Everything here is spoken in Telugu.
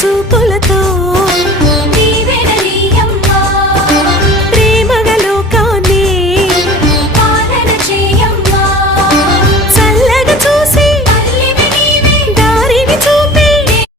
చూపులతో